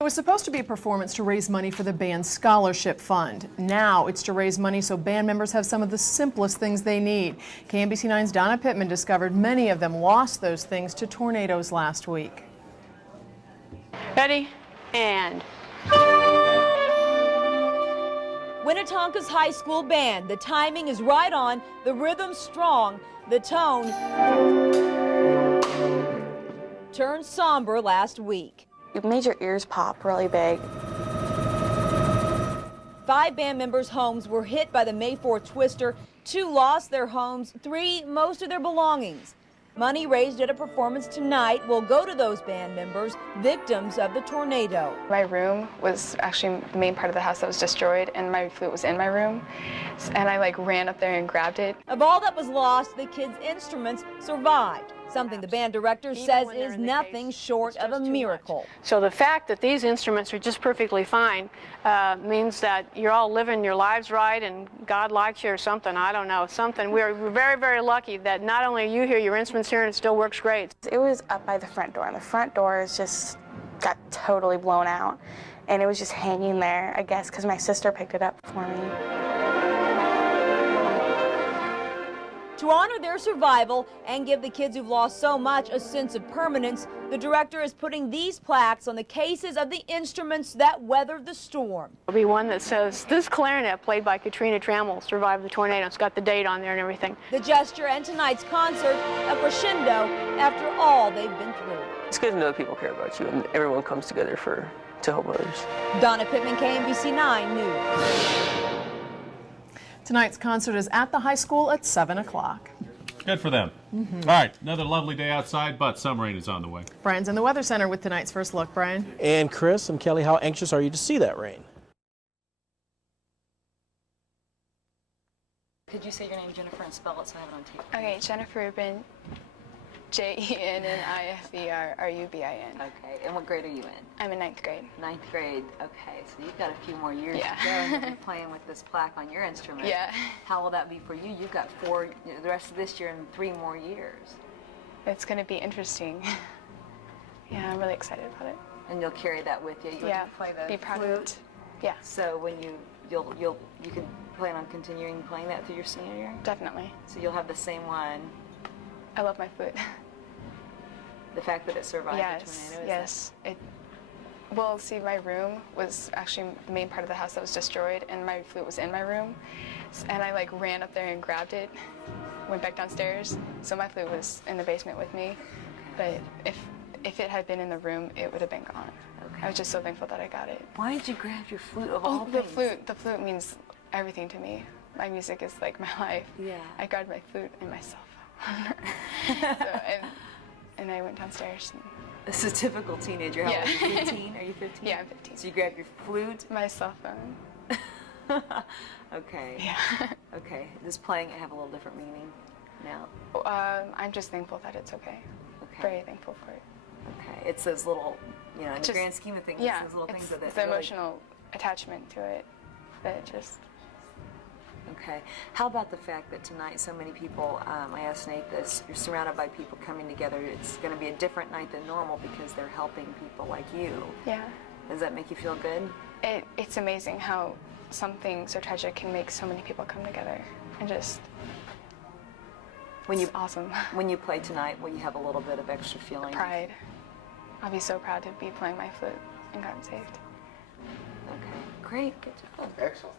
It was supposed to be a performance to raise money for the band's scholarship fund. Now it's to raise money so band members have some of the simplest things they need. KMBC9's Donna Pittman discovered many of them lost those things to tornadoes last week. Ready? And. Winnetonka's high school band. The timing is right on, the rhythm strong, the tone turned somber last week. You made your ears pop really big. 5 band members' homes were hit by the May 4th twister. 2 lost their homes, 3 most of their belongings. Money raised at a performance tonight will go to those band members, victims of the tornado. My room was actually the main part of the house that was destroyed, and my flute was in my room. And I ran up there and grabbed it. Of all that was lost, the kids' instruments survived. Something the band director says is nothing short of a miracle. So the fact that these instruments are just perfectly fine means that you're all living your lives right and God likes you or something. I don't know, something. We're very, very lucky that not only you hear your instruments here and it still works great. It was up by the front door, and the front door just got totally blown out. And it was just hanging there, I guess, because my sister picked it up for me. To honor their survival and give the kids who've lost so much a sense of permanence, the director is putting these plaques on the cases of the instruments that weathered the storm. There'll be one that says, this clarinet played by Katrina Trammell survived the tornado. It's got the date on there and everything. The gesture and tonight's concert, a crescendo after all they've been through. It's good to know that people care about you and everyone comes together to help others. Donna Pittman, KMBC 9 News. Tonight's concert is at the high school at 7 o'clock. Good for them. All right, another lovely day outside, but some rain is on the way. Brian's in the Weather Center with tonight's first look. Brian. And Chris and Kelly, how anxious are you to see that rain? Could you say your name, Jennifer, and spell it so I have it on tape? Okay, Jennifer Rubin, JENNIFERRUBIN. Okay, and what grade are you in? I'm in 9th grade. 9th grade. Okay, so you've got a few more years Yeah. to go, and you'll be playing with this plaque on your instrument. Yeah. How will that be for you? You've got the rest of this year and 3 more years. It's going to be interesting. Yeah, I'm really excited about it. And you'll carry that with you. You Yeah, get to play the be proud of flute. it. Yeah, So when you can plan on continuing playing that through your senior year. definitely. So you'll have the same one. I love my flute. The fact that it survived the tornado. Yes. Well, see, my room was actually the main part of the house that was destroyed, and my flute was in my room. And I ran up there and grabbed it, went back downstairs. So my flute was in the basement with me. But if it had been in the room, it would have been gone. Okay. I was just so thankful that I got it. Why did you grab your flute of all the things? The flute means everything to me. My music is like my life. Yeah. I grabbed my flute and my cell phone. And I went downstairs. This is a typical teenager. How Yeah. old are you? 15? Are you 15? Yeah, I'm 15. So you grab your flute. My cell phone. Okay. Yeah. Okay. Does playing it have a little different meaning now? I'm just thankful that it's okay. Okay. Very thankful for it. Okay. It's those little, in the Just- grand scheme of things, Yeah, it's those little things that it's the really... emotional attachment to it that just... Okay. How about the fact that tonight so many people, I asked Nate this, you're surrounded by people coming together. It's going to be a different night than normal because they're helping people like you. Yeah. Does that make you feel good? It's amazing how something so tragic can make so many people come together and just... It's awesome. When you play tonight, will you have a little bit of extra feeling? Pride. I'll be so proud to be playing my flute and gotten saved. Okay. Great. Good job. Excellent.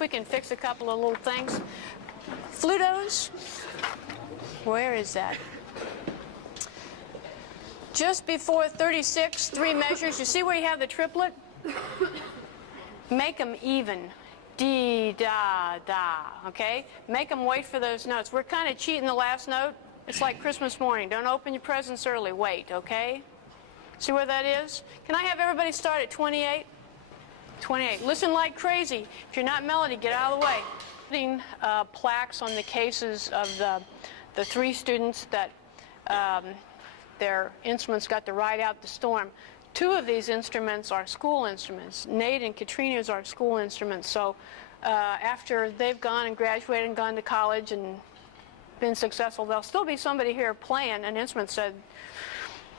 if we can fix a couple of little things. Flutos, where is that? Just before 36, 3 measures. You see where you have the triplet? Make them even. D, da, da, okay? Make them wait for those notes. We're kind of cheating the last note. It's like Christmas morning. Don't open your presents early. Wait, okay? See where that is? Can I have everybody start at 28? 28. Listen like crazy. If you're not melody, get out of the way. Putting plaques on the cases of the 3 students that their instruments got to ride out the storm. 2 of these instruments are school instruments. Nate and Katrina's are school instruments. So after they've gone and graduated and gone to college and been successful, there'll still be somebody here playing an instrument said,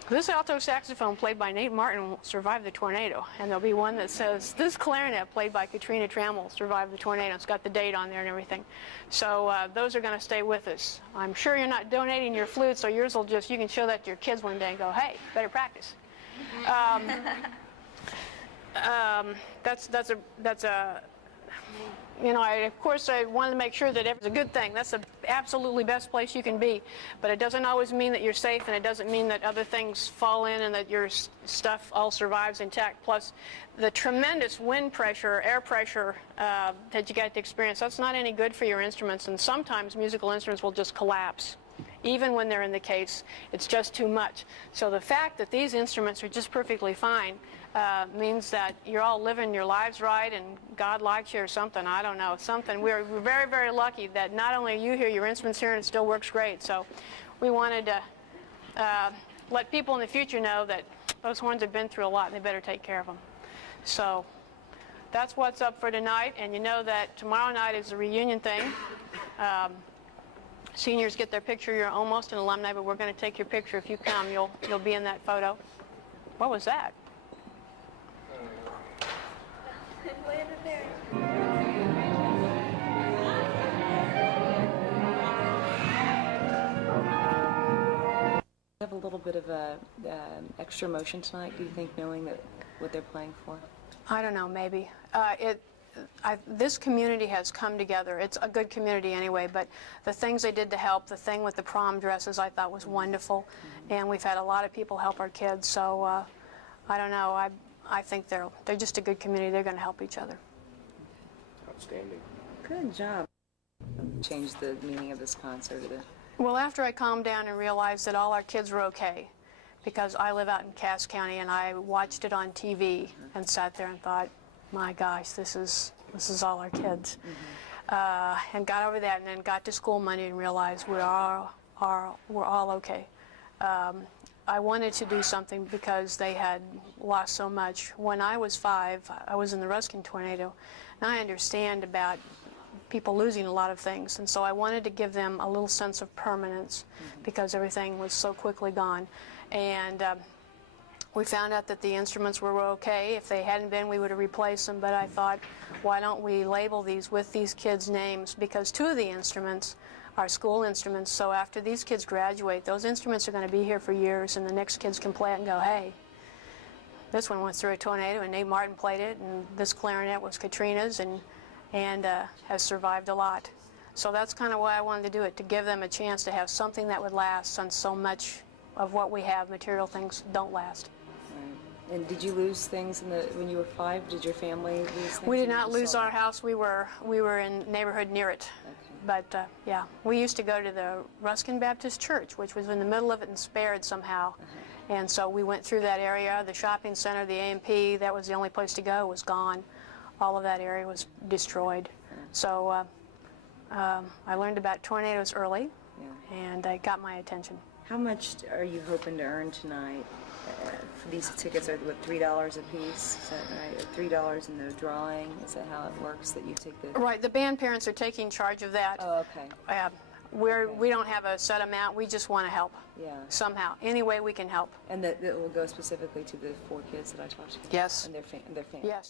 this alto saxophone played by Nate Martin survived the tornado. And there'll be one that says, this clarinet played by Katrina Trammell survived the tornado. It's got the date on there and everything. So those are going to stay with us. I'm sure you're not donating your flute, so yours will just, you can show that to your kids one day and go, hey, better practice. That's a you know, of course I wanted to make sure that it's a good thing. That's the absolutely best place you can be. But it doesn't always mean that you're safe, and it doesn't mean that other things fall in and that your stuff all survives intact. Plus, the tremendous wind pressure, air pressure that you get to experience, that's not any good for your instruments. And sometimes musical instruments will just collapse. Even when they're in the case, it's just too much. So the fact that these instruments are just perfectly fine means that you're all living your lives right and God likes you or something. I don't know, something. We're very, very lucky that not only are you here, your instrument's here, and it still works great. So we wanted to let people in the future know that those horns have been through a lot and they better take care of them. So that's what's up for tonight. And you know that tomorrow night is the reunion thing. Seniors get their picture. You're almost an alumni, but we're going to take your picture. If you come, you'll be in that photo. What was that? Have a little bit of a extra emotion tonight, do you think, knowing that what they're playing for? I don't know, maybe. This community has come together. It's a good community anyway, but the things they did to help, the thing with the prom dresses I thought was wonderful, and we've had a lot of people help our kids, so I don't know. I think they're just a good community. They're going to help each other. Outstanding. Good job. Change the meaning of this concert a bit. Well, after I calmed down and realized that all our kids were okay, because I live out in Cass County and I watched it on TV and sat there and thought, my gosh, this is all our kids. And got over that and then got to school Monday and realized we're all okay. I wanted to do something because they had lost so much. When I was 5, I was in the Ruskin tornado, and I understand about people losing a lot of things, and so I wanted to give them a little sense of permanence because everything was so quickly gone. And we found out that the instruments were okay. If they hadn't been, we would have replaced them, but I thought, why don't we label these with these kids' names, because 2 of the instruments are school instruments, so after these kids graduate, those instruments are going to be here for years, and the next kids can play it and go, hey, this one went through a tornado and Nate Martin played it, and this clarinet was Katrina's and has survived a lot. So that's kind of why I wanted to do it, to give them a chance to have something that would last, since so much of what we have, material things, don't last. Right. And did you lose things when you were 5? Did your family lose things? We did not lose our house. We were in neighborhood near it. Okay. But yeah, we used to go to the Ruskin Baptist Church, which was in the middle of it and spared somehow. And so we went through that area, the shopping center, the A&P, that was the only place to go, was gone. All of that area was destroyed. So I learned about tornadoes early, and they got my attention. How much are you hoping to earn tonight? These tickets are, what, $3 a piece? Is that right? Or $3 in the drawing? Is that how it works, that you take the... Right, the band parents are taking charge of that. Oh, okay. We don't have a set amount. We just want to help. Yeah. Somehow, any way we can help. And that will go specifically to the 4 kids that I talked to? Yes. And their families? Yes.